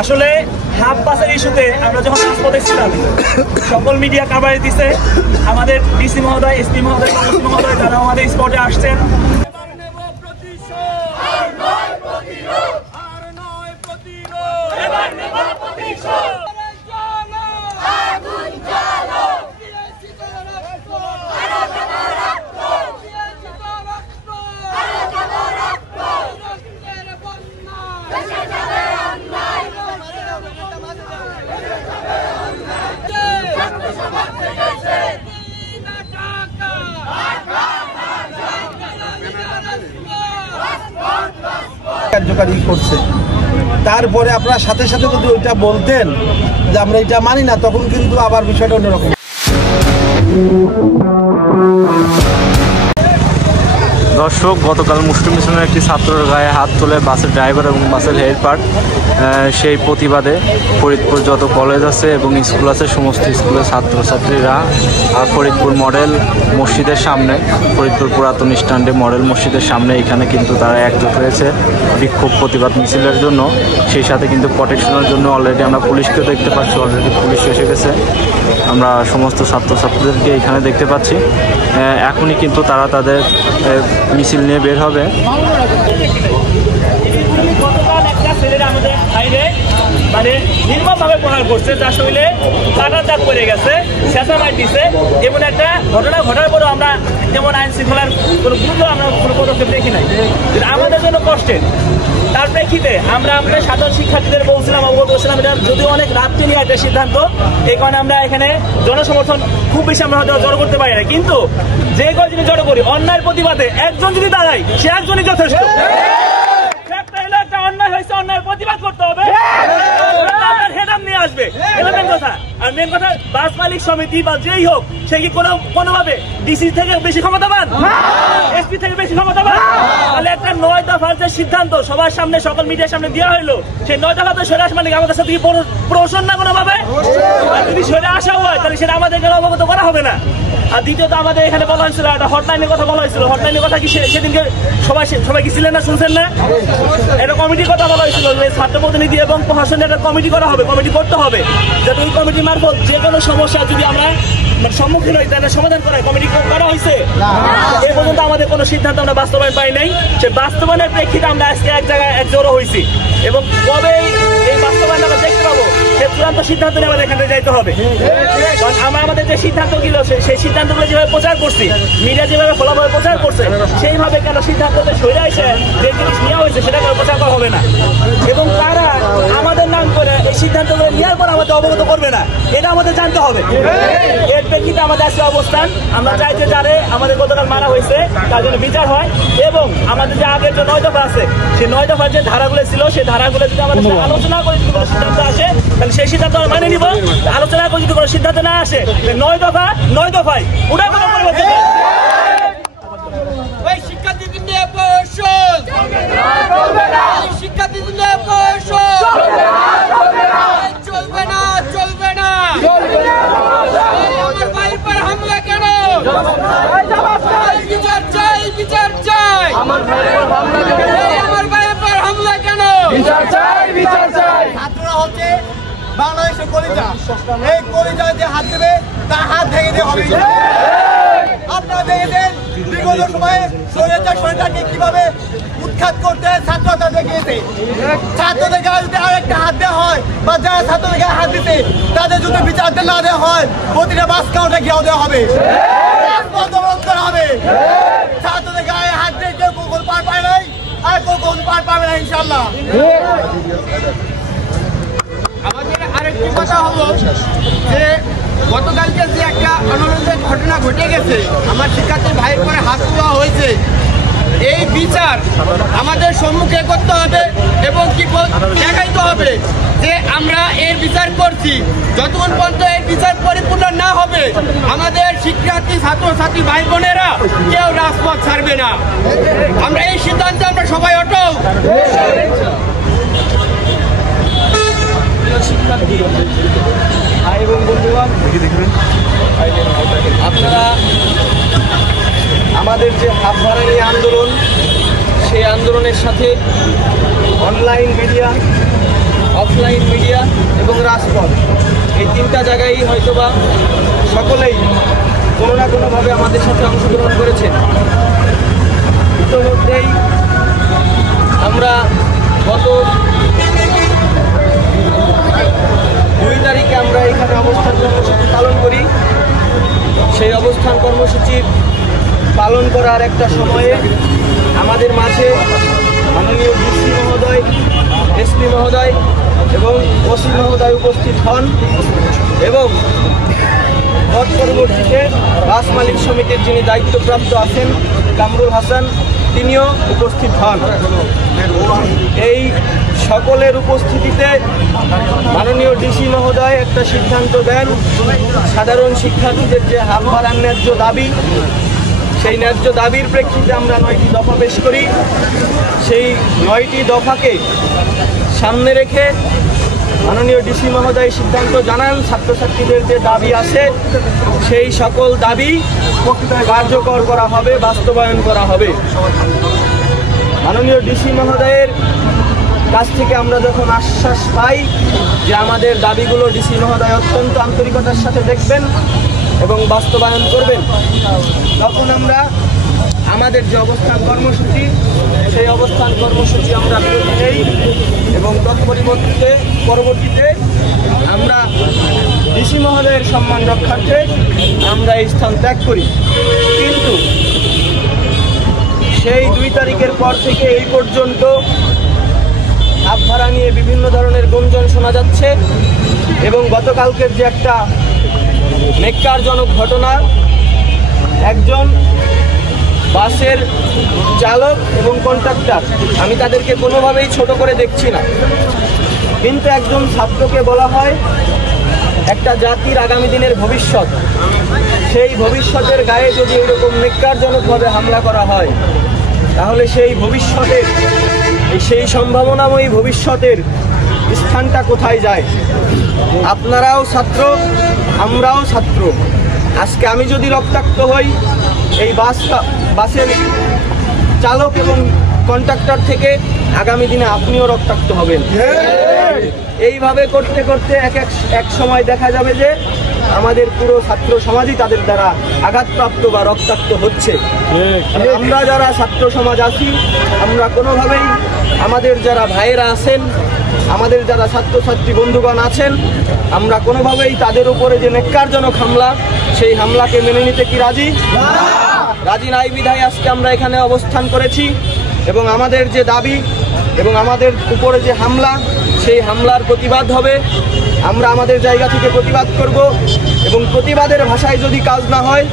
আসলে হাফ বাসের ইস্যুতে আমরা যখন রাজপথে ছিলাম সকল মিডিয়া কাভারেজ দিচ্ছে, আমাদের ডিসি মহোদয়, এসপি মহোদয়, কমিশনার মহোদয় তারা আমাদের স্পটে আসছেন। কার্যকারী করছে, তারপরে আপনারা সাথে সাথে যদি ওইটা বলতেন যে আমরা এটা মানি না, তখন কিন্তু আবার বিষয়টা অন্যরকম। দর্শক, গতকাল মুসলিম মিশনের একটি ছাত্রের গায়ে হাত তোলে বাসের ড্রাইভার এবং বাসের হেল্পার। সেই প্রতিবাদে ফরিদপুর যত কলেজ আছে এবং স্কুল আছে সমস্ত স্কুলের ছাত্রছাত্রীরা ফরিদপুর মডেল মসজিদের সামনে, ফরিদপুর পুরাতন স্ট্যান্ডে মডেল মসজিদের সামনে এখানে কিন্তু তারা একজোট হয়েছে বিক্ষোভ প্রতিবাদ মিছিলের জন্য। সেই সাথে কিন্তু প্রোটেকশনের জন্য অলরেডি আমরা পুলিশকে দেখতে পাচ্ছি, অলরেডি পুলিশ এসে গেছে। আমরা সমস্ত ছাত্রছাত্রীদেরকে এখানে দেখতে পাচ্ছি। এখনই কিন্তু তারা তাদের মিছিল নিয়ে বের হবে। গতকাল একটা ছেলেরা আমাদের বাইরে মানে নির্মমভাবে প্রহার করছে, যার শরীরে কাটার দাগ পড়ে গেছে, চেঁচামার দিছে। এমন একটা ঘটনা ঘটার পরেও আমরা যেমন আইন শৃঙ্খলার কোনো গুরুত্ব আমরা কোনো পদক্ষেপ দেখি নাই, আমাদের জন্য কষ্টের। তার প্রেক্ষিতে আমরা আমাদের সাধারণ শিক্ষার্থীদের বলছিলাম, অবগত করছিলাম এটা যদিও অনেক রাত্রে নিয়ে একটা সিদ্ধান্ত, এই কারণে আমরা এখানে জনসমর্থন খুব বেশি আমরা হয়তো জড়ো করতে পারি না, কিন্তু যে কয়জনই জড়ো করি অন্যায়ের প্রতিবাদে একজন যদি দাঁড়ায় সে একজনই যথেষ্ট। একটা অন্যায় হয়েছে, অন্যায়ের প্রতিবাদ করতে হবে, হেডাম নিয়ে আসবে, এটা মেন কথা। আর মেন কথা, বাস মালিক সমিতি বা যেই হোক সে কি কোনোভাবে ডিসি থেকে বেশি ক্ষমতাবান, এসপি থেকে বেশি ক্ষমতাবান? তাহলে একটা 9 দফার যে সিদ্ধান্ত সবার সামনে সকল মিডিয়ার সামনে দেওয়া হইলো, সেই 9 দফা তো সরে আসবে নাকি আমাদের সাথে কি প্রশ্ন না কোনোভাবে? আর যদি সরে আসা হয় তাহলে সেটা আমাদেরকে অবগত করা হবে না। আর দ্বিতীয়ত আমাদের এখানে বলা হয়েছিল একটা হটলাইনের কথা বলা হয়েছিল, হটলাইনের কথা কি সেদিনকে সবাই কি ছিলেন না, শুনছেন না? একটা কমিটির কথা বলা হয়েছিল, ছাত্র প্রতিনিধি এবং প্রশাসনের একটা কমিটি করা হবে, কমিটি করতে হবে, যাতে ওই কমিটির মারফত যে কোনো সমস্যা যদি আমরা সম্মুখীন হই তাহলে সমাধান করার কমিটি করা হয়েছে। এ পর্যন্ত আমাদের কোনো সিদ্ধান্ত আমরা বাস্তবায়ন পাই নাই। সে বাস্তবায়নের প্রেক্ষিতে আমরা আজকে এক জায়গায় এক জড়ো হয়েছি, এবং কবে এই বাস্তবায়ন আমরা দেখতে পাবো সে চূড়ান্ত সিদ্ধান্ত নিয়ে আমাদের এখানে যাইতে হবে। কারণ আমাদের যে সিদ্ধান্ত গুলো সেই সিদ্ধান্তগুলো যেভাবে প্রচার করছি, মিডিয়া যেভাবে খোলাভাবে প্রচার করছে, সেইভাবে কেন সিদ্ধান্ততে সরে আসে যে জিনিস নেওয়া হয়েছে সেটা কেন প্রচার করা হবে না, এবং তারা আমাদের নাম করে এই সিদ্ধান্তগুলো নেওয়ার পর আমাদের অবগত করবে না, এটা আমাদের জানতে হবে। এর প্রেক্ষিতে আমাদের আজকে অবস্থান, আমরা চাই যে যারে আমাদের গতকাল মারা হয়েছে তার জন্য বিচার হয়, এবং আমাদের যে আগের যে 9 দফা আছে সেই 9 দফার যে ধারাগুলো ছিল সেই ধারাগুলো যদি আমাদের আলোচনা করে যদি কোনো সিদ্ধান্ত আসে তাহলে সেই সিদ্ধান্ত আমরা মানে নিব। আলোচনা করে যদি কোনো সিদ্ধান্ত না আসে 9 দফায় ওটা কোনো পরিবর্তন নেই। শিক্ষার্থীদের নিয়ে প্রশাসন শিক্ষার্থীদের নিয়ে প্রশাসন চলবে না, চলবে না। আমার ভাইয়ের পর হামলা কেন? বিচার চাই, বিচার চাই। আমার ভাইয়ের পর হামলা কেন? বিচার চাই, বিচার চাই। ছাত্ররা হচ্ছে বাংলাদেশের কলিজা, এই কলিজা যে হাত দেবে তার হাত ভেঙে দেওয়া হবে। আপনারা দেখেছেন বিগত সময়ে স্বৈরাচার সরকারকে কিভাবে উৎখাত করতে ছাত্ররা দেখিয়েছে। ছাত্রদের গায়ে যদি আরেকটা হাত দেওয়া হয় বা যারা ছাত্রদের গায়ে হাত দিতে তাদের যদি বিচার না দেওয়া হয়, প্রতিটা বাস কাউন্টারে ঘেরাও দেওয়া হবে, ছাত্রদের গায়ে হাত দিয়ে কেউ গোল পার পায় নাই, আর কেউ গোল পার পাবে না ইনশাল্লাহ। আমাদের আরেকটি কথা হলো যে গতকালকে যে একটা আনন্দের ঘটনা ঘটে গেছে, আমার শিক্ষার্থীর ভাইয়ের পরে হাত তোলা হয়েছে, এই বিচার আমাদের সম্মুখে করতে হবে এবং কি দেখাইতে হবে যে আমরা এর বিচার করছি। যতক্ষণ পর্যন্ত এই বিচার পরিপূর্ণ না হবে আমাদের শিক্ষার্থী ছাত্রছাত্রী ভাই বোনেরা কেউ রাজপথ ছাড়বে না। আমরা এই সিদ্ধান্তে আমরা সবাই অটল। আপনারা আমাদের যে হাত বাড়ানি আন্দোলন, সেই আন্দোলনের সাথে অনলাইন মিডিয়া, অফলাইন রাজপথ, এই তিনটা জায়গায় হয়তোবা সকলেই কোনো না কোনোভাবে আমাদের সাথে অংশগ্রহণ করেছেন। ইতিমধ্যেই আমরা গত 2 তারিখে আমরা এখানে অবস্থান কর্মসূচি পালন করি। সেই অবস্থান কর্মসূচি পালন করার একটা সময়ে আমাদের মাঝে মাননীয় ডিসি মহোদয়, এসপি মহোদয় এবং ওসি মহোদয় উপস্থিত হন এবং পরবর্তীতে বাস মালিক সমিতির যিনি দায়িত্বপ্রাপ্ত আছেন কামরুল হাসান, তিনিও উপস্থিত হন। এই সকলের উপস্থিতিতে মাননীয় ডিসি মহোদয় একটা সিদ্ধান্ত দেন, সাধারণ শিক্ষার্থীদের যে হাফ ভাড়ার ন্যায্য দাবি, সেই ন্যায্য দাবির প্রেক্ষিতে আমরা 9টি দফা পেশ করি। সেই 9টি দফাকে সামনে রেখে মাননীয় ডিসি মহোদয় সিদ্ধান্ত জানান ছাত্রছাত্রীদের যে দাবি আছে সেই সকল দাবি কার্যকর করা হবে, বাস্তবায়ন করা হবে। মাননীয় ডিসি মহোদয়ের কাছ থেকে আমরা যখন আশ্বাস পাই যে আমাদের দাবিগুলো ডিসি মহোদয় অত্যন্ত আন্তরিকতার সাথে দেখবেন এবং বাস্তবায়ন করবেন, তখন আমরা আমাদের যে অবস্থান কর্মসূচি সেই অবস্থান কর্মসূচি আমরা বিরতি নেই এবং পরবর্তীতে আমরা ডিসি মহোদয়ের সম্মান রক্ষার্থে আমরা এই স্থান ত্যাগ করি। কিন্তু সেই 2 তারিখের পর থেকে এই পর্যন্ত হাফ ভাড়া নিয়ে বিভিন্ন ধরনের গুঞ্জন শোনা যাচ্ছে এবং গতকালকের যে একটা নেক্কারজনক ঘটনা, একজন বাসের চালক এবং কন্ডাক্টর, আমি তাদেরকে কোনোভাবেই ছোট করে দেখছি না, কিন্তু একজন ছাত্রকে বলা হয় একটা জাতির আগামী দিনের ভবিষ্যৎ, সেই ভবিষ্যতের গায়ে যদি এরকম নেক্কারজনকভাবে হামলা করা হয় তাহলে সেই ভবিষ্যতের, সেই সম্ভাবনাময়ী ভবিষ্যতের স্থানটা কোথায় যায়? আপনারাও ছাত্র, আমরাও ছাত্র। আজকে আমি যদি রক্তাক্ত হই, এই বাসের চালক এবং কন্ডাক্টর থেকে আগামী দিনে আপনিও রক্তাক্ত হবেন। এইভাবে করতে করতে এক সময় দেখা যাবে যে আমাদের পুরো ছাত্র সমাজই তাদের দ্বারা আঘাতপ্রাপ্ত বা রক্তাক্ত হচ্ছে। আমরা যারা ছাত্র সমাজ আছি, আমরা কোনোভাবেই আমাদের যারা ভাইয়েরা আছেন, আমাদের যারা ছাত্রছাত্রী বন্ধুগণ আছেন, আমরা কোনোভাবেই তাদের উপরে যে নেক্কারজনক হামলা, সেই হামলাকে মেনে নিতে কি রাজি? রাজি নাই বিধায় আজকে আমরা এখানে অবস্থান করেছি এবং আমাদের যে দাবি এবং আমাদের উপরে যে হামলা, সেই হামলার প্রতিবাদ হবে। আমরা আমাদের জায়গা থেকে প্রতিবাদ করব এবং প্রতিবাদের ভাষায় যদি কাজ না হয়,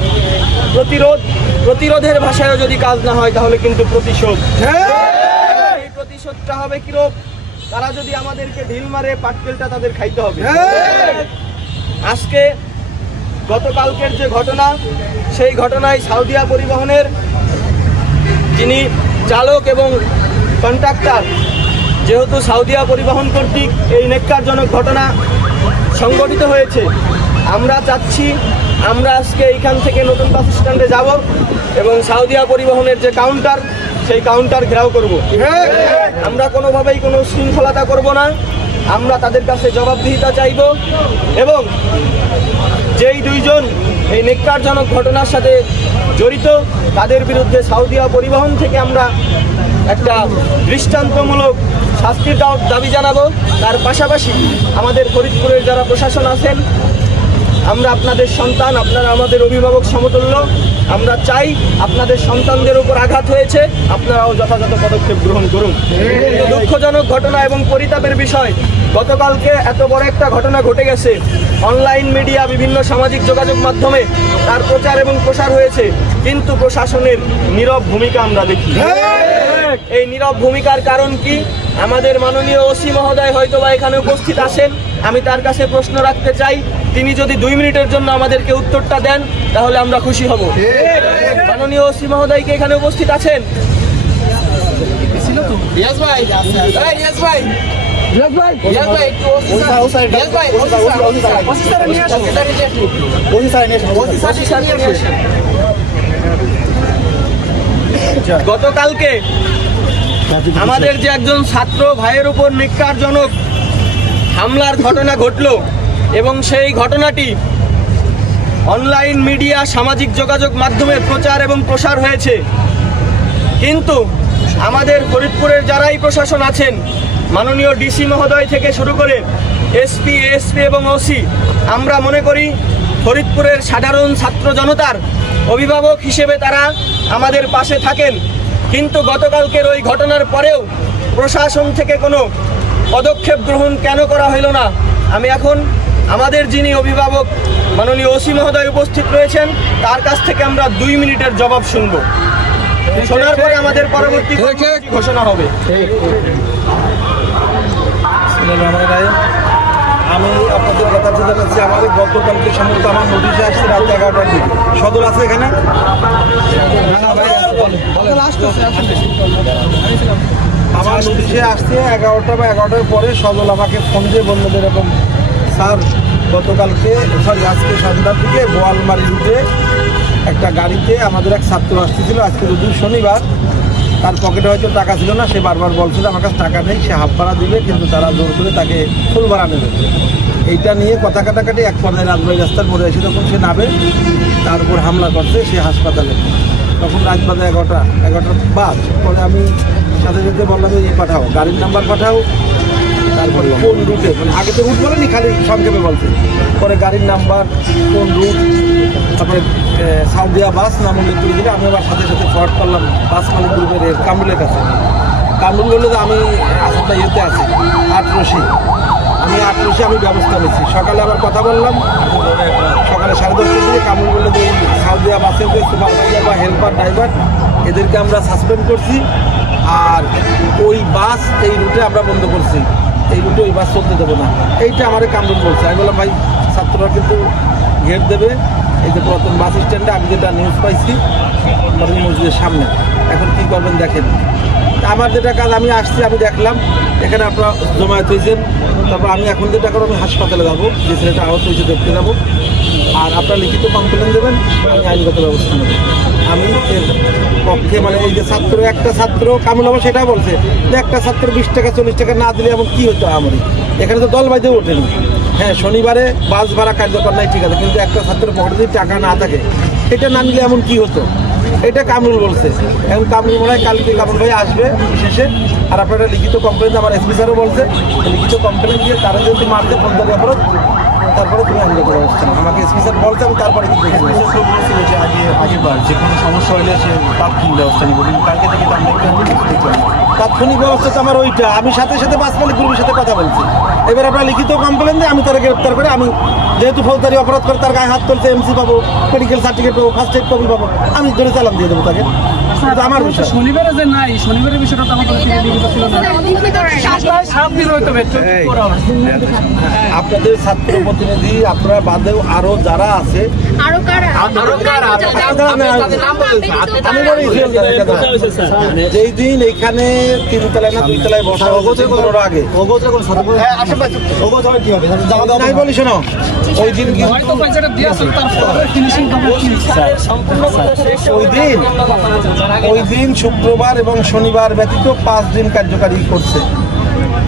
প্রতিরোধের ভাষায়ও যদি কাজ না হয়, তাহলে কিন্তু প্রতিশোধ। এই প্রতিশোধটা হবে কিরূপ? তারা যদি আমাদেরকে ঢিল মারে, পাটকেলটা তাদের খাইতে হবে। আজকে গতকালকের যে ঘটনা, সেই ঘটনায় সাউদিয়া পরিবহনের যিনি চালক এবং কন্ডাক্টর, যেহেতু সাউদিয়া পরিবহন কর্তৃক এই নেক্কারজনক ঘটনা সংঘটিত হয়েছে, আমরা চাচ্ছি আমরা আজকে এইখান থেকে নতুন বাস স্ট্যান্ডে যাব এবং সাউদিয়া পরিবহনের যে কাউন্টার, সেই কাউন্টার ঘেরাও করব। আমরা কোনোভাবেই কোনো শৃঙ্খলতা করব না, আমরা তাদের কাছে জবাবদিহিতা চাইব এবং যেই 2 জন এই নেক্কারজনক ঘটনার সাথে জড়িত, তাদের বিরুদ্ধে সাউদিয়া পরিবহন থেকে আমরা একটা দৃষ্টান্তমূলক শাস্তির দাবি জানাবো। তার পাশাপাশি আমাদের ফরিদপুরের যারা প্রশাসন আছেন, আমরা আপনাদের সন্তান, আপনারা আমাদের অভিভাবক সমতুল্য, আমরা চাই আপনাদের সন্তানদের উপর আঘাত হয়েছে, আপনারাও যথাযথ পদক্ষেপ গ্রহণ করুন। কিন্তু দুঃখজনক ঘটনা এবং পরিতাপের বিষয়, গতকালকে এত বড় একটা ঘটনা ঘটে গেছে, অনলাইন মিডিয়া, বিভিন্ন সামাজিক যোগাযোগ মাধ্যমে তার প্রচার এবং প্রসার হয়েছে, কিন্তু প্রশাসনের নীরব ভূমিকা আমরা দেখি। এই নীরব ভূমিকার কারণ কি? আমাদের মাননীয় ওসি মহোদয় হয়তোবা এখানে উপস্থিত আছেন, আমি তার কাছে প্রশ্ন রাখতে চাই, তিনি যদি 2 মিনিটের জন্য আমাদেরকে উত্তরটা দেন তাহলে আমরা খুশি হব। মাননীয় ওসি মহোদয় কি এখানে উপস্থিত আছেন? গতকালকে আমাদের যে একজন ছাত্র ভাইয়ের উপর নেক্কারজনক হামলার ঘটনা ঘটল এবং সেই ঘটনাটি অনলাইন মিডিয়া সামাজিক যোগাযোগ মাধ্যমে প্রচার এবং প্রসার হয়েছে, কিন্তু আমাদের ফরিদপুরের যারাই প্রশাসন আছেন, মাননীয় ডিসি মহোদয় থেকে শুরু করে এসপি, এএসপি এবং ওসি, আমরা মনে করি ফরিদপুরের সাধারণ ছাত্র জনতার অভিভাবক হিসেবে তারা আমাদের পাশে থাকেন। কিন্তু গতকালকের ওই ঘটনার পরেও প্রশাসন থেকে কোনো পদক্ষেপ গ্রহণ কেন করা হইল না, আমি এখন আমাদের যিনি অভিভাবক মাননীয় ওসি মহোদয় উপস্থিত রয়েছেন তার কাছ থেকে আমরা 2 মিনিটের জবাব শুনবো। শোনার পরে আমাদের পরবর্তী ঘোষণা হবে। আমি আপনাদের কথা জানাচ্ছি, আমাদের গতকালকে সম্ভবত আমার নোটিশে আসছে রাত 11টার দিকে। সদল আছে এখানে? আমার নোটিশে আসছে 11টা বা 11টার পরে সদল আমাকে ফোন দিয়ে বললো এরকম, স্যার গতকালকে আজকে সন্ধ্যার দিকে বোয়ালমারি রুটে একটা গাড়িতে আমাদের এক ছাত্র আসতেছিল, আজকে যদিও শনিবার, তার পকেটে হয়তো টাকা ছিল না, সে বারবার বলছিল আমার কাছে টাকা নেই, সে হাফ ভাড়া দিবে, কিন্তু তারা জোর করে তাকে ফুল ভাড়া নেবে। এইটা নিয়ে কথা কাটাকাটি এক পর্যায়ে রাজবাড়ি রাস্তার মোড়ে এসে তখন সে নামে, তার উপর হামলা করছে, সে হাসপাতালে। তখন রাত বাজে 11টার বাদ। পরে আমি সাথে সাথে বললাম এই পাঠাও, গাড়ির নাম্বার পাঠাও, তারপরে কোন রুটে, মানে আগে তো রুট বলেনি, খালি সংক্ষেপে বলছে, পরে গাড়ির নাম্বার, কোন রুট, তারপরে সাউদিয়া বাস নাম উল্লেখ করে দিলে আমি আবার সাথে সাথে ফরওয়ার্ড করলাম বাস মালিক গ্রুপের কামরুলের কাছে। কামরুল বললো যে আমি আসলে ইয়েতে আছি 8 রশি, আমি 8 রশি আমি ব্যবস্থা নিচ্ছি। সকালে আবার কথা বললাম, সকালে 10:30টার দিকে কামরুল বললো যে সাউদিয়া বাসের যে সুপারভাইজার বা হেল্পার ড্রাইভার এদেরকে আমরা সাসপেন্ড করছি, আর ওই বাস এই রুটে আমরা বন্ধ করছি, এই রুটে ওই বাস চলতে দেবো না। এইটা আমাদের কামরুল বলছে। আমি বললাম ভাই ছাত্ররা কিন্তু ঘের দেবে, এই যে পুরাতন বাস স্ট্যান্ডে আমি যেটা নিউজ পাইছি মসজিদের সামনে, এখন কী করবেন দেখেন। আমার যেটা কাজ, আমি আসছি, আমি দেখলাম এখানে আপনারা জমায়েত হয়েছেন, তারপর আমি এখন যেটা করবো আমি হাসপাতালে যাবো, যে ছেলেটা আহত হয়েছে দেখতে যাবো, আর আপনারা লিখিত কমপ্লেন দেবেন, আমি আইনগত ব্যবস্থা নেব। আমি এর পক্ষে, মানে এই যে ছাত্র, একটা ছাত্র কামুল আমার সেটা বলছে যে একটা ছাত্র 20 টাকা 40 টাকা না দিলে এমন কী হতো আমারই, এখানে তো দল বাইদেও ওঠেনি। হ্যাঁ শনিবারে বাস ভাড়া কার্যকর নাই ঠিক আছে, কিন্তু একটা ছাত্রের পকেটে যদি টাকা না থাকে এটা না নিলে এমন কী হতো, এটা কামরুল বলছে। এখন কামরুল মনে হয় কালকে কামরুল ভাই আসবে শেষে, আর আপনারা লিখিত কমপ্লেন, আমার এসপি স্যারও বলছে লিখিত কমপ্লেন দিয়ে তারা যেহেতু মারতে ফৌজদারি অপরাধ, তারপরে তুমি আইনগত ব্যবস্থা নাও। আমাকে এসপি স্যার বলছে, আমি তারপরে কিন্তু আগেবার যে কোনো সমস্যা হলে সে তাৎক্ষণিক ব্যবস্থা নিব, কিন্তু কালকে থেকে তাৎক্ষণিক ব্যবস্থা তো আমার ওইটা, আমি সাথে সাথে বাস মালিক গ্রুপের সাথে কথা বলছি। এবার আপনারা লিখিত কমপ্লেন দিয়ে আমি তারা গ্রেপ্তার করে, আমি যেহেতু ফৌজদারি অপরাধ করে তার গায়ে হাত তুলছে, এমসি পাবো, মেডিকেল সার্টিফিকেট পাবো, ফার্স্ট এড কপি পাবো, আমি ধরে চালান দিয়ে দেবো তাকে। আমার বিষয় শনিবারে যে নাই, শনিবারের বিষয়টা তো আমাদের থেকে লিখিত ছিল না, 7 দিন হয়তো আপনাদের ছাত্র প্রতিনিধি আপনারা বাদেও আরো যারা আছে, আমি বলি যেই দিন এখানে 3 তলায় না 2 তলায় বসা আগে বলি শোনো, ওই দিন ওই দিন শুক্রবার এবং শনিবার ব্যতীত 5 দিন কার্যকারী করছে।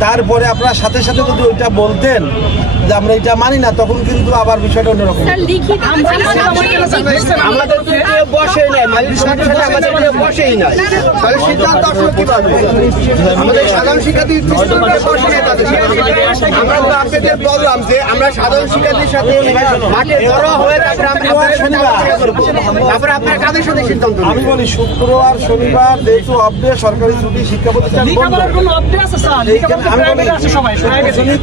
তারপরে আপনারা সাথে সাথে যদি ওইটা বলতেন যে আমরা এটা মানি না, তখন কিন্তু আবার বিষয়টা অন্যরকম। বললাম যে আমরা সাধারণ শিক্ষার্থীর সাথে আমি বলি শুক্রবার শনিবার যেহেতু অফডে, সরকারি ছুটি, শিক্ষা প্রতিষ্ঠান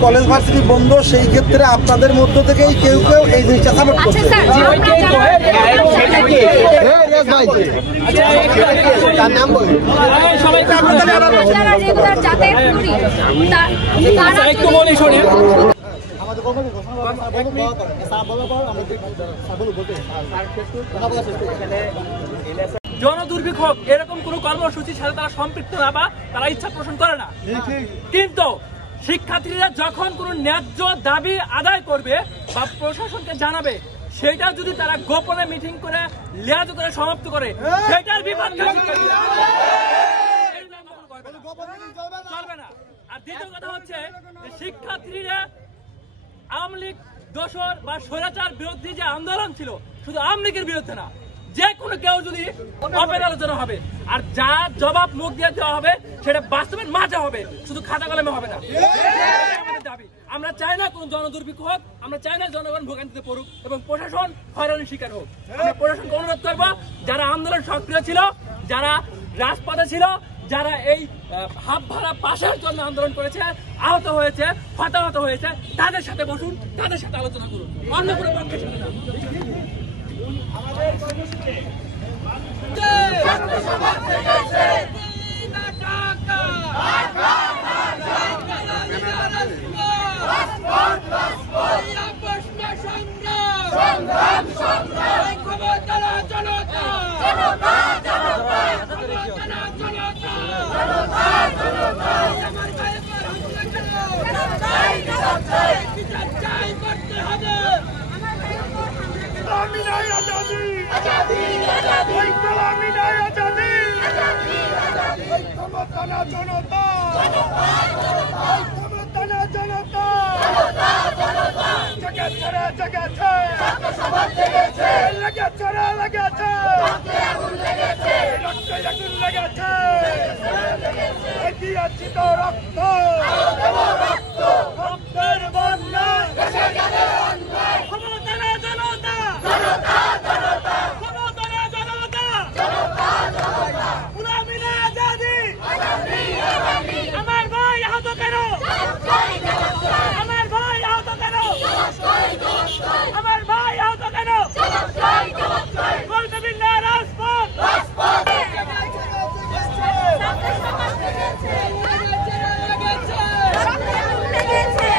কলেজ ভার্সিটি বন্ধ, সেই ক্ষেত্রে আপনাদের মধ্য থেকেই কেউ কেউ এই জিনিসটা সাপোর্ট করছে। জনদুর্ভিক্ষ এরকম কোন কর্মসূচির সাথে তারা সম্পৃক্ত না বা তারা ইচ্ছা পোষণ করে না, কিন্তু শিক্ষার্থীরা যখন কোন ন্যায্য দাবি আদায় করবে বা প্রশাসনকে জানাবে, সেটা যদি তারা গোপনে মিটিং করে লেজ করে সমাপ্ত করে, সেটার বিপক্ষে চলবে না। আর দ্বিতীয় কথা হচ্ছে শিক্ষার্থীরা আওয়ামী লীগ দোসর বা স্বৈরাচার বিরোধী যে আন্দোলন ছিল শুধু আওয়ামী লীগের বিরুদ্ধে না, যে কোনো কেউ যদি ওপেন আলোচনা হবে আর যা জবাব মুখ দিয়ে দেওয়া হবে সেটা বাস্তবের মাঝে হবে, শুধু খাতা কলমে হবে না। দাবি আমরা চাই না কোন জনদুর্ভিক্ষ হোক, আমরা চাই না জনগণ ভোগান্তিতে পড়ুক এবং প্রশাসন হয়রানির শিকার হোক। আমরা প্রশাসনকে অনুরোধ করবো, যারা আন্দোলন সক্রিয় ছিল, যারা রাজপথে ছিল, যারা এই হাফ ভাড়া পাশের জন্য আন্দোলন করেছে, আহত হয়েছে, হতাহত হয়েছে, তাদের সাথে বসুন, তাদের সাথে আলোচনা করুন, অন্য কোনো পক্ষের সাথে না। লেগেছে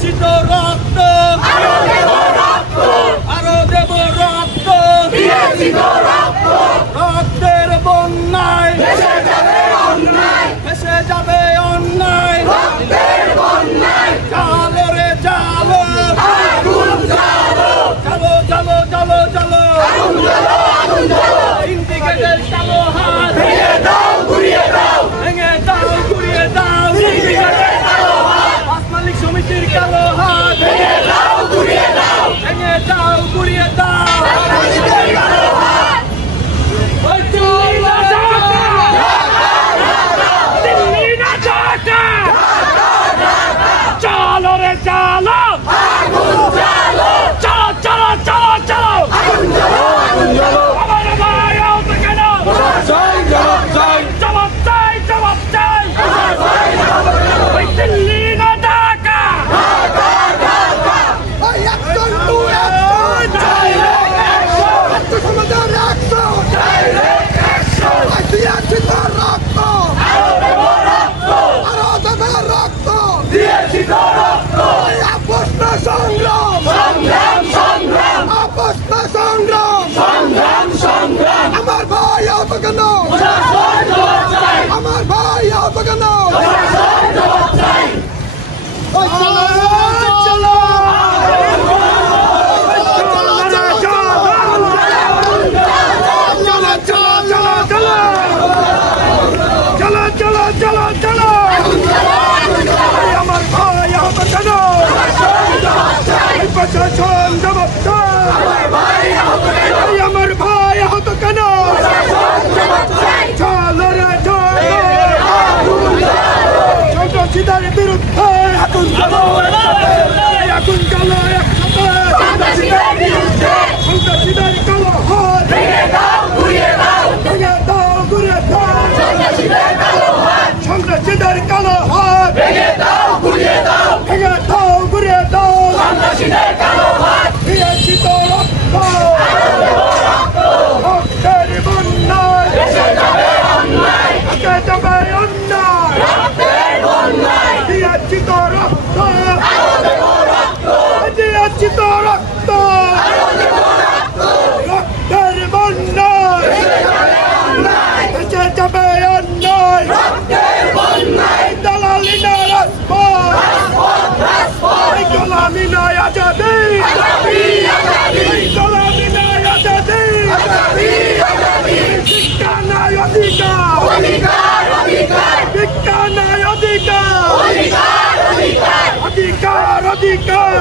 দিয়েছি তো রক্ত, আরো দেব রক্ত, আরো দেব রক্ত, দিয়েছি তো রক্ত, রক্তের বন্যায় ভেসে যাবে অন্যায়, ভেসে যাবে অন্যায়, রক্তের বন্যায়, জালো রে জালো, আগুন জালো, জালো জালো জালো জালো, আগুন জালো, আগুন জালো, সিন্ডিকেটের কালো হাত ভেঙে দাও, ঘুরিয়ে দাও, ভেঙে দাও, ঘুরিয়ে দাও, সিন্ডিকেটের কালো হাত, বাস মালিক সমিতির কালো হাত ভেঙে দাও, ঘুরিয়ে দাও, ভেঙে দাও, ঘুরিয়ে দাও, সিন্ডিকেটের কালো হাত। ওই দিল্লি না ঢাকা, দিল্লি না ঢাকা, চলো রে চলো, আগুন জ্বালো, চলো চলো চলো চলো, আগুন জ্বালো, আগুন জ্বালো, আমার ভাই আহত কেন, জবাব চাই, জবাব চাই, জবাব চাই, জবাব চাই, ওই দিল্লি না ঢাকা, ঢাকা ঢাকা, ওই action to action, direct action, আত্মসমর্পণ অ্যাকশন, ডাইরেক্ট অ্যাকশন, দিয়েছি তো রক্ত, আরো দেব রক্ত, আরো দেব রক্ত, দিয়েছি তো রক্ত, আপোষ না সংগ্রাম, সংগ্রাম সংগ্রাম, আপোষ না সংগ্রাম, সংগ্রাম সংগ্রাম, আমার ভাই আহত কেন, আমার ভাই আহত কেন, জবাব চাই, চলো চলো চলো চলো চলো, আমার ভাই আহত কেন, প্রশাসন জবাব চাই, আমার ভাই আহত কেন, চলো রে চলো, সন্ত্রাসীদের বিরুদ্ধে আগুন জ্বালো, আগুন জ্বালো একসাথে, সন্ত্রাসীদের কালো হাত ভেঙে দাও, ঘুরিয়ে দাও, ভেঙে দাও, ঘুরিয়ে দাও, সন্ত্রাসীদের কালো হাত, সন্ত্রাসীদের কালো হাত ভেঙে দাও, ঘুরিয়ে দাও, ভেঙে দাও, ঘুরিয়ে দাও, সন্ত্রাসীদের কালো হাত, দিয়েছি তো রক্ত, রক্তের বন্যায় ভেসে যাবে অন্যায়, ভেসে যাবে অন্যায়, রক্তের বন্যায়, দিয়েছি তো রক্ত, আরো দেব রক্ত, দিয়েছি তো রক্ত, আরো দেব রক্ত, রক্তের বন্যায় ভেসে যাবে অন্যায়, ভেসে যাবে অন্যায়, রক্তের বন্যায়, দালালি না রাজপথ, রাজপথ রাজপথ, গোলামি নয় আজাদি, আজাদি আজাদি, গোলামি নয় আজাদি, আজাদি আজাদি, শিক্ষা নয় অধিকার, অধিকার অধিকার, শিক্ষা নয় অধিকার, অধিকার অধিকার, অধিকার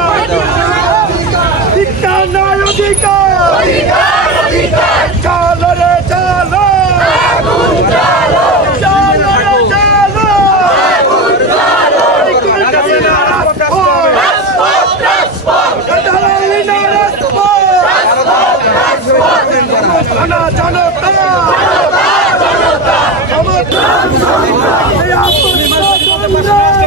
অধিকার, শিক্ষা নয় অধিকার, অধিকার অধিকার, চলো রে চলো, আগুন জ্বালো, চলো রে চলো, আগুন জ্বালো, কলকাতা না রাজপথ, রাজপথ রাজপথ, দালালি না রাজপথ, রাজপথ রাজপথ, জনতা জনতা জনতা জনতা, এই আত্মসংগ্রাম, জনতা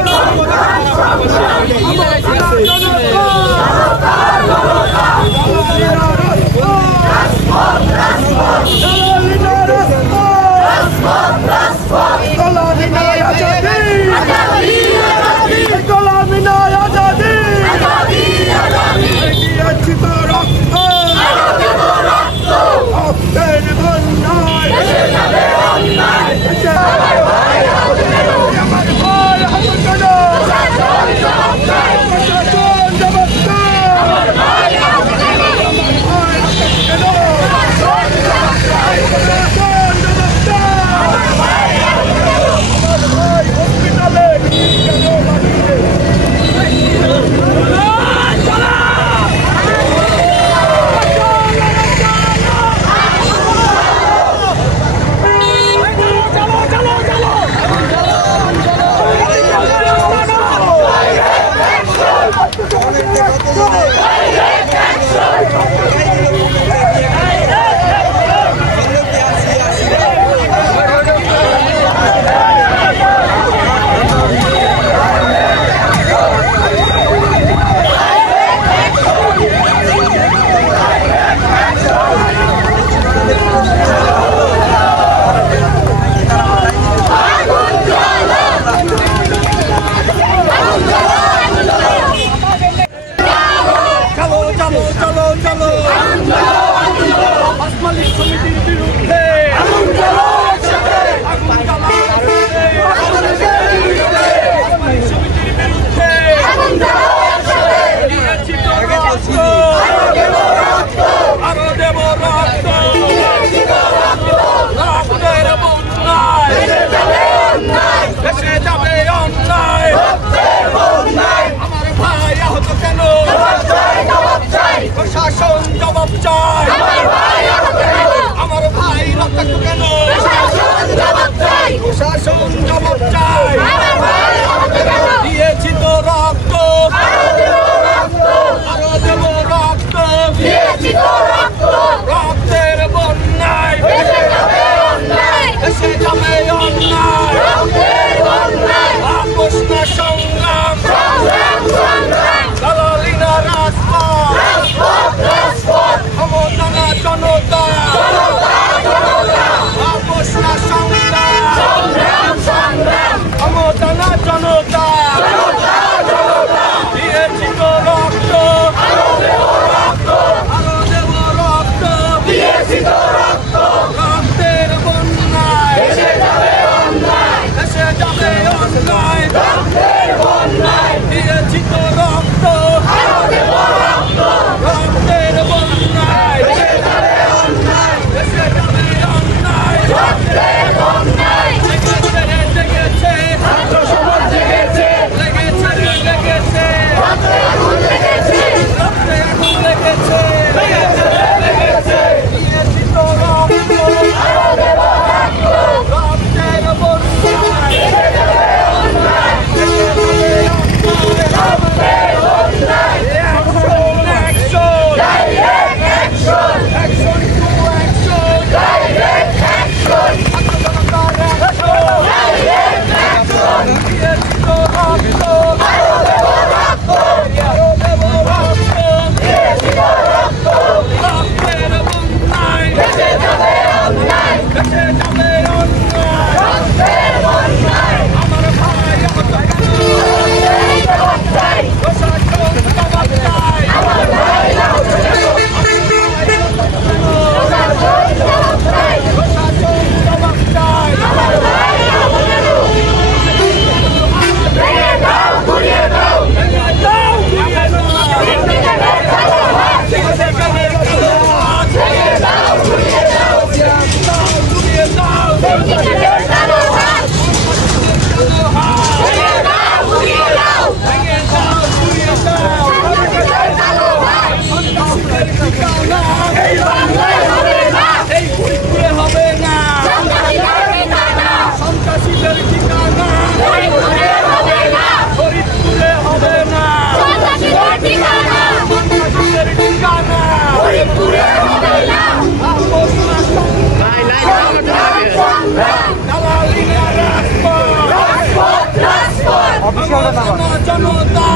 জনতা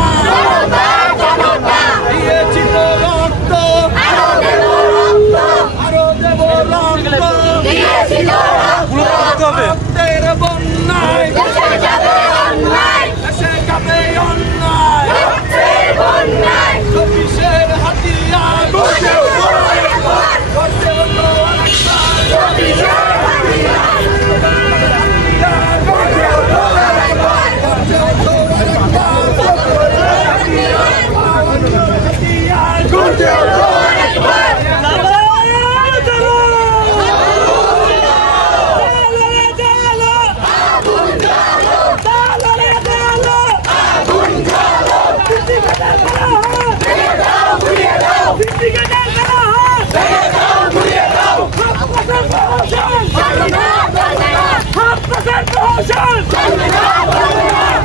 দিয়েছিল রক্ত, আরো দেব রক্ত, রক্তের বন্যায় দেশে যাবে অন্যায়, চব্বিশের হাতিয়ার করতে হলো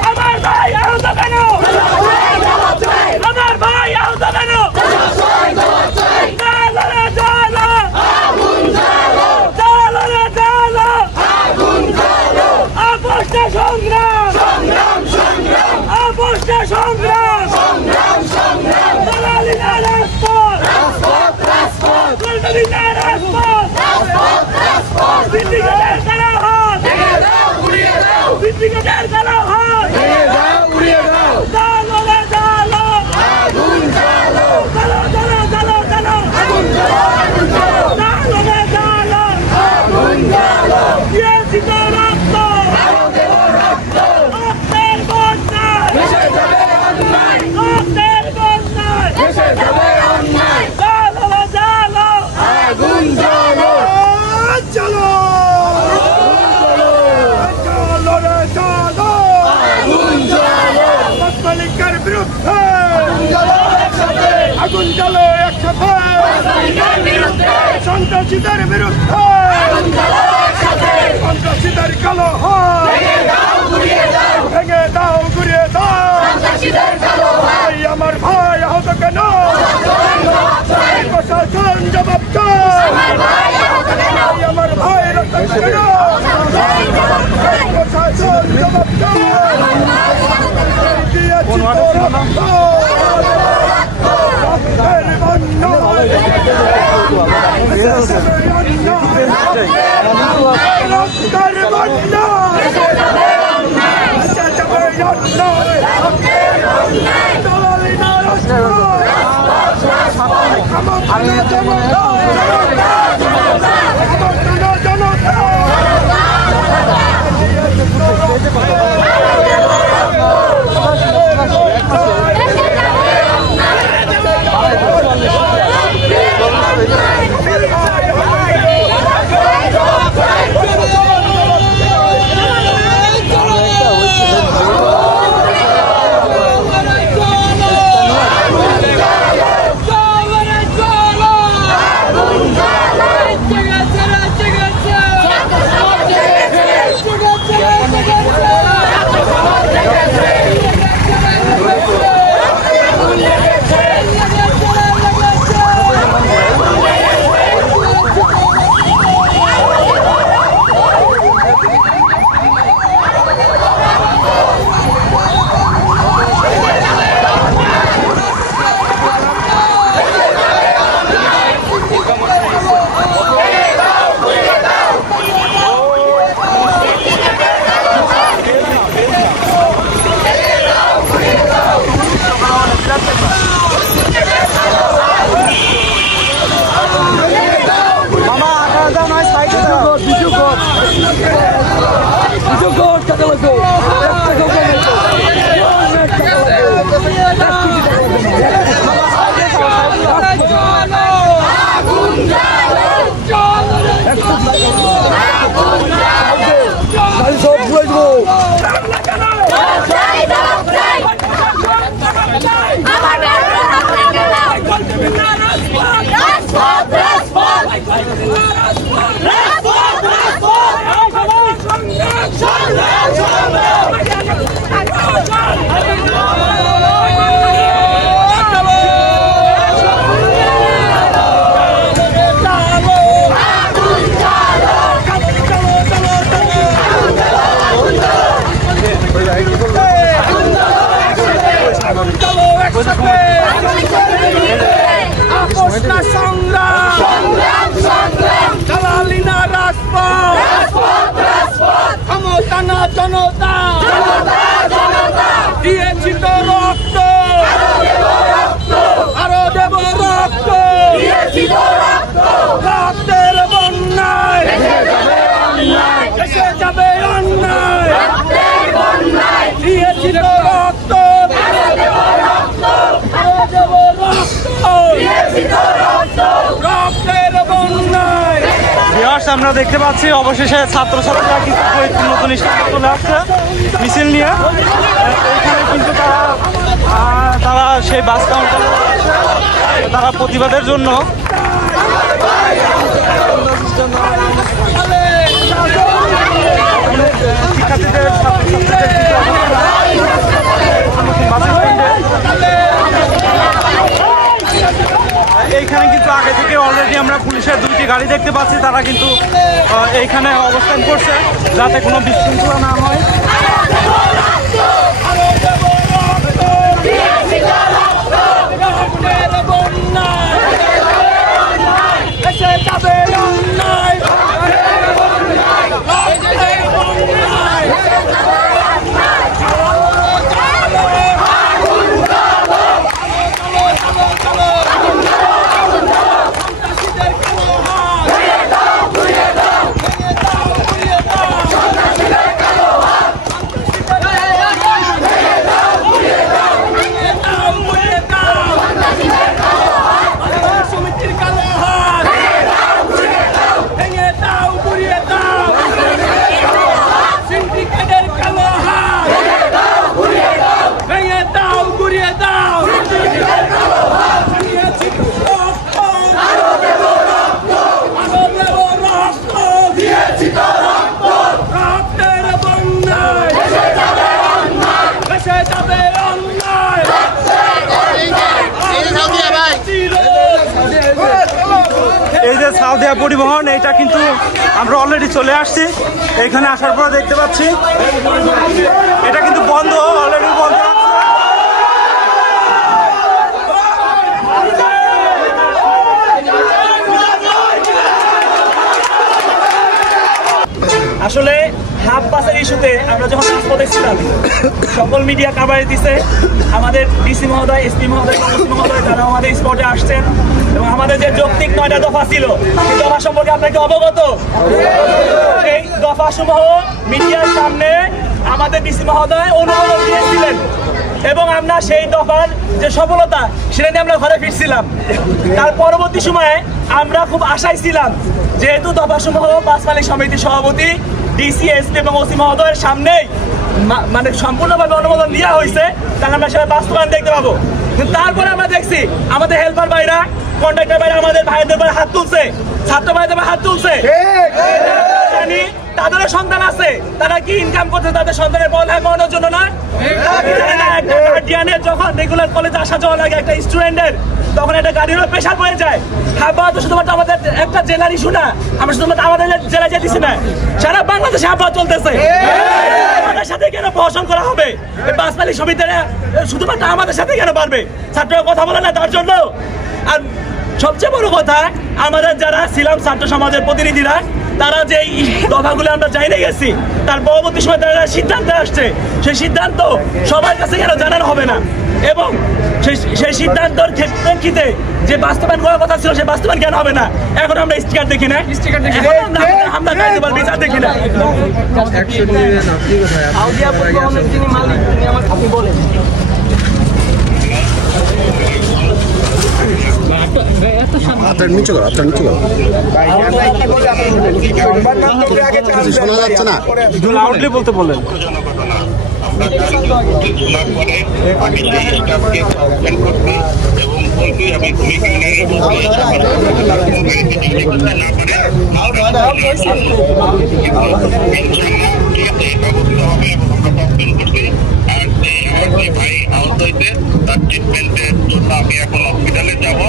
আমার ভাই আহত কেন, আমার ভাই আহত কেন, সংগ্রাম সংগ্রাম দলালিনা রাজপথ দলালিনা রাজপথ সিন্ডিকেটের কালো হাত সিন্ডিকেটের কালো হাত জালো জালো আগুন জালো জালো জালো জালো জালো আগুন জালো জালো জালো আগুন জালো দিয়েছি তো রক্ত রক্তের বন্যায় ভেসে যাবে অন্যায়, রক্তের বন্যায় ভেসে যাবে অন্যায়, জালো জালো আগুন জালো চলো মালিকের বিরুদ্ধে আগুন জ্বালো একসাথে, সন্ত্রাসীদের বিরুদ্ধে সন্ত্রাসীদের কালো হাত ভেঙে দাও ঘুরিয়ে দাও, আমার ভাই আহত কেন, প্রশাসন জবাব চায়, আমার ভাই রক্ত কেন, প্রশাসন জবাব চায়, দিয়েছি তো রক্ত, রক্তের বন্যায় রক্তের বন্যায় দলালিনা Hey! আপোষ না সংগ্রাম দালালি না রাজপথ ক্ষমতা না জনতা দিয়েছি তো রক্ত আরো দেব রক্ত রক্তের বন্যায় এসে যাবে অন্যায় দিয়েছি তো রক্ত আরো দেব রক্ত রক্তের বন্যায়। আমরা দেখতে পাচ্ছি অবশেষে ছাত্রছাত্রীরা কিছু নতুন স্টাফ চলে আসছে মিছিল নিয়ে। এইখানে কিন্তু তারা সেই বাস কাউন্টারে তারা প্রতিবাদের জন্য শিক্ষার্থীদের এইখানে কিন্তু আগে থেকে অলরেডি আমরা পুলিশের 2টি গাড়ি দেখতে পাচ্ছি, তারা কিন্তু এইখানে অবস্থান করছে যাতে কোনো বিশৃঙ্খলা না হয়। এই যে সাউদিয়া পরিবহন, এইটা কিন্তু আমরা অলরেডি চলে আসছি। এখানে আসার পর দেখতে পাচ্ছি এটা কিন্তু বন্ধ, অলরেডি বন্ধ। আসলে হাফ বাসের ইস্যুতে আমরা যখন রাজপথে ছিলাম সকল মিডিয়া কাভারেজ দিছে। আমাদের ডিসি মহোদয়, এসপি মহোদয়, কমিশনার মহোদয় তারা আমাদের স্পটে আসছেন এবং আমাদের যে যৌক্তিক 9টা দফা ছিল সেই দফা সম্পর্কে আপনাকে অবগত। এই দফাসমূহ মিডিয়ার সামনে আমাদের ডিসি মহোদয় অনুমোদন দিয়েছিলেন এবং আমরা সেই দফার যে সফলতা সেটা নিয়ে আমরা ঘরে ফিরছিলাম। তার পরবর্তী সময়ে আমরা খুব আশায় ছিলাম যেহেতু দফাসমূহ বাস মালিক সমিতির সভাপতি ডিসি, এসপি এবং ওসি মহোদয়ের সামনেই মানে সম্পূর্ণভাবে অনুমোদন দেওয়া হয়েছে, তাহলে আমরা সেটা বাস্তবায়ন দেখতে পাবো। কিন্তু তারপরে আমরা দেখছি আমাদের হেল্পার ভাইরা, কন্ট্রাক্টর ভাইরা আমাদের ভাইদের উপর হাত তুলছে, ছাত্র ভাইদের উপর হাত তুলছে। জানি তাদেরও সন্তান আছে, তারা কি ইনকাম করছে তাদের সন্তানের পড়ালেখা করানোর জন্য না? একটা গার্ডিয়ানের যখন রেগুলার কলেজে আসা যাওয়া লাগে একটা স্টুডেন্টের, তখন একটা গাড়িরও প্রেশার পড়ে যায়। হাবড়া তো শুধুমাত্র আমাদের একটা জেলার ইস্যু না, আমরা শুধুমাত্র আমাদের জেলায় যেতেছি না, সারা বাংলাদেশে হাবড়া চলতেছে। আমাদের সাথে কেন প্রহসন করা হবে? বাস মালিক সমিতিরা শুধুমাত্র আমাদের সাথে কেন পারবে? ছাত্ররা কথা বলে না তার জন্য। আর সবচেয়ে বড় কথা, আমাদের যারা ছিলাম ছাত্র সমাজের প্রতিনিধিরা, তারা যে দফাগুলো আমরা জানিয়ে গেছি, তার পরবর্তী সময় তারা সিদ্ধান্তে আসছে, সেই সিদ্ধান্ত সবার কাছে কেন জানানো হবে না? এবং সেই সিদ্ধান্তর প্রেক্ষিতে যে বাস্তবায়ন করার কথা ছিল সেই বাস্তবায়ন কেন হবে না? এখন আমরা স্টিকার দেখি না, আমরা বিচার দেখি না। আপনি বলেন আপনার নিচে করো, আপনার নিচে করো, শোনা যাচ্ছে না, লাউডলি বলতে বললেন। একটি ভাই আহত হয়েছে, তার ট্রিটমেন্টের জন্য আমি এখন হসপিটালে যাব।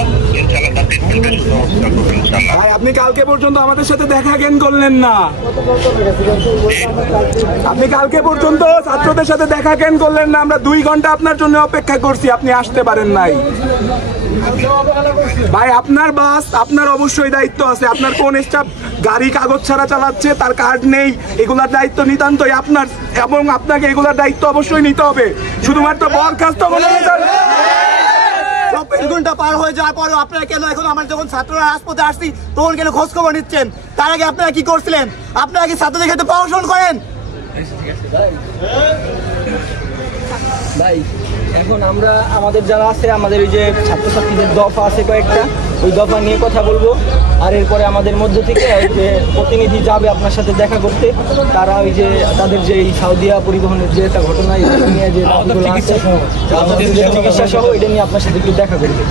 ইনশাআল্লাহ তার ট্রিটমেন্টের ব্যবস্থা করবো ইনশাআল্লাহ। ভাই আপনি কালকে পর্যন্ত আমাদের সাথে দেখা কেন করলেন না? আপনি কালকে পর্যন্ত ছাত্রদের সাথে দেখা কেন করলেন না? আমরা 2 ঘন্টা আপনার জন্য অপেক্ষা করছি, আপনি আসতে পারেন নাই। ভাই আপনার বাস, আপনার অবশ্যই দায়িত্ব আছে। আপনার কোন স্টাফ গাড়ি কাগজ ছাড়া চালাচ্ছে, তার কার্ড নেই, এগুলার দায়িত্ব নিতান্তই আপনার, এবং আপনাকে এগুলার দায়িত্ব অবশ্যই নিতে হবে। শুধুমাত্র বরখাস্ত বলে 24 ঘন্টা পার হয়ে যাওয়ার পরেও আপনারা কেন এখন আমার যখন ছাত্ররা রাজপথে আসছি তখন কেন খোঁজ খবর নিচ্ছেন? তার আগে আপনারা কি করছিলেন? আপনারা কি ছাত্রদের ক্ষেত্রে প্রহসন করেন? ভাই এখন আমরা আমাদের যারা আছে, আমাদের ওই যে ছাত্রছাত্রীদের দফা আছে কয়েকটা, ওই দফা নিয়ে কথা বলবো। আর এরপরে আমাদের মধ্য থেকে ওই যে প্রতিনিধি যাবে আপনার সাথে দেখা করতে, তারা ওই যে তাদের যে এই সাউদিয়া পরিবহনের যে একটা ঘটনা নিয়ে যে চিকিৎসা সহ এটা নিয়ে আপনার সাথে একটু দেখা করবে।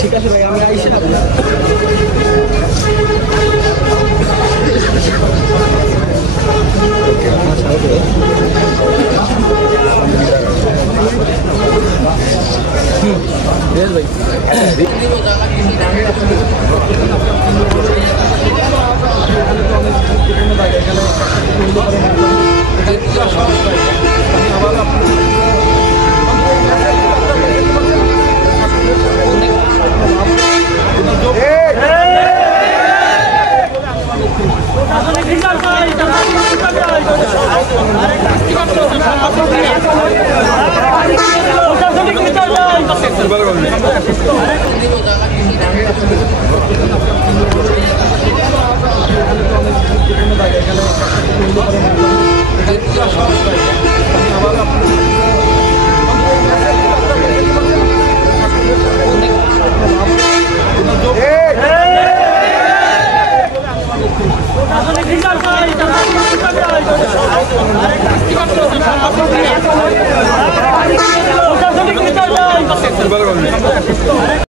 ঠিক আছে ভাই, আমি আইসা